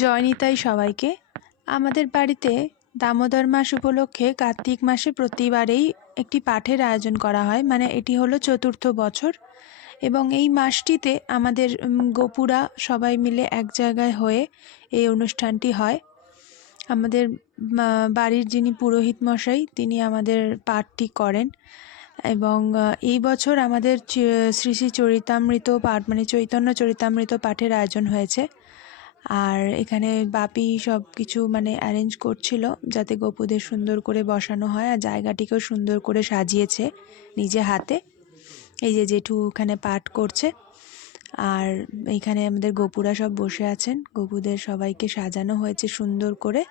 জয় নিতাই সবাইকে। আমাদের বাড়িতে দামোদর মাস উপলক্ষে কার্তিক মাসে প্রতিবারেই একটি পাঠের আয়োজন করা হয়, মানে এটি হলো চতুর্থ বছর। এবং এই মাসটিতে আমাদের গোপুরা সবাই মিলে এক জায়গায় হয়ে এই অনুষ্ঠানটি হয়। আমাদের বাড়ির যিনি পুরোহিত মশাই তিনি আমাদের পাঠটি করেন। এবং এই বছর আমাদের শ্রী শ্রী চরিতামৃত পাঠ, মানে চৈতন্য চরিতামৃত পাঠের আয়োজন হয়েছে। আর এখানে বাপি সব কিছু মানে অ্যারেঞ্জ করছিল যাতে গোপুদের সুন্দর করে বসানো হয়, আর জায়গাটিকেও সুন্দর করে সাজিয়েছে নিজে হাতে। এই যে জেঠু এখানে পাঠ করছে, আর এইখানে আমাদের গোপুরা সব বসে আছেন। গোপুদের সবাইকে সাজানো হয়েছে সুন্দর করে।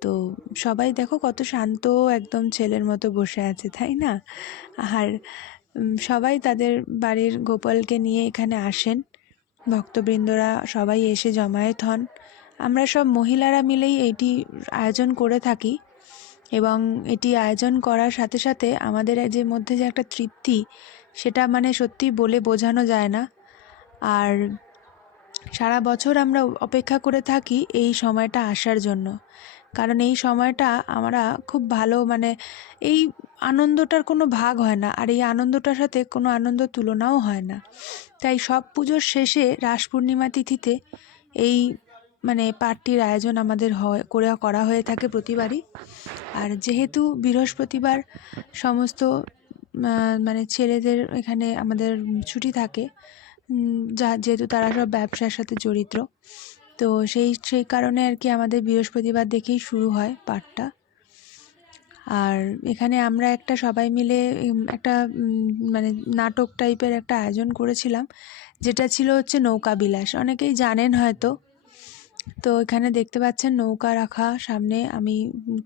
তো সবাই দেখো কত শান্ত, একদম ছেলের মতো বসে আছে, তাই না? আর সবাই তাদের বাড়ির গোপালকে নিয়ে এখানে আসেন। ভক্তবৃন্দরা সবাই এসে জমায়েত হন। আমরা সব মহিলারা মিলেই এইটি আয়োজন করে থাকি, এবং এটি আয়োজন করার সাথে সাথে আমাদের যে মধ্যে যে একটা তৃপ্তি, সেটা মানে সত্যি বলে বোঝানো যায় না। আর সারা বছর আমরা অপেক্ষা করে থাকি এই সময়টা আসার জন্য, কারণ এই সময়টা আমরা খুব ভালো, মানে এই আনন্দটার কোনো ভাগ হয় না, আর এই আনন্দটার সাথে কোনো আনন্দ তুলনাও হয় না। তাই সব পুজোর শেষে রাস পূর্ণিমা তিথিতে এই মানে পাঠটির আয়োজন আমাদের করা হয়ে থাকে প্রতিবারই। আর যেহেতু বৃহস্পতিবার সমস্ত মানে ছেলেদের এখানে আমাদের ছুটি থাকে, যেহেতু তারা সব ব্যবসার সাথে জড়িত, তো সেই কারণে আর কি আমাদের বৃহস্পতিবার দেখেই শুরু হয় পাঠটা। আর এখানে আমরা একটা সবাই মিলে একটা মানে নাটক টাইপের একটা আয়োজন করেছিলাম, যেটা ছিল হচ্ছে নৌকা বিলাস। অনেকেই জানেন হয়তো। তো এখানে দেখতে পাচ্ছেন নৌকা রাখা সামনে, আমি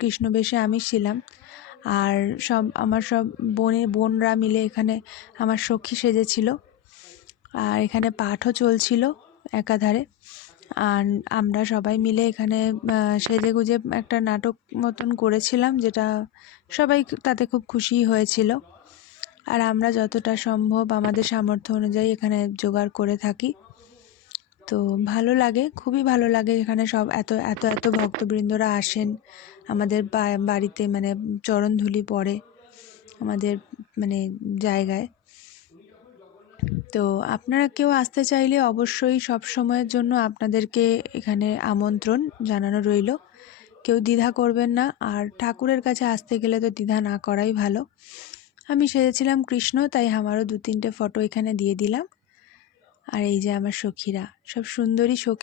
কৃষ্ণ বেশে আমি ছিলাম, আর আমার সব বোনরা মিলে এখানে আমার সখী সেজেছিল। আর এখানে পাঠও চলছিল একাধারে। আর আমরা সবাই মিলে এখানে সেজে গুজে একটা নাটক মতন করেছিলাম, যেটা সবাই তাতে খুব খুশি হয়েছিল। আর আমরা যতটা সম্ভব আমাদের সামর্থ্য অনুযায়ী এখানে জোগাড় করে থাকি। তো ভালো লাগে, খুবই ভালো লাগে। এখানে সব এত এত এত ভক্তবৃন্দরা আসেন আমাদের বাড়িতে, মানে চরণধুলি পড়ে আমাদের মানে জায়গায়। তো আপনারা কেউ আসতে চাইলে অবশ্যই সব সময়ের জন্য আপনাদেরকে এখানে আমন্ত্রণ জানানো রইল। কেউ দ্বিধা করবেন না, আর ঠাকুরের কাছে আসতে গেলে তো দ্বিধা না করাই ভালো। আমি সেজেছিলাম কৃষ্ণ, তাই আমারও 2-3টে ফটো এখানে দিয়ে দিলাম। আর এই যে আমার সখীরা, সব সুন্দরী সখী।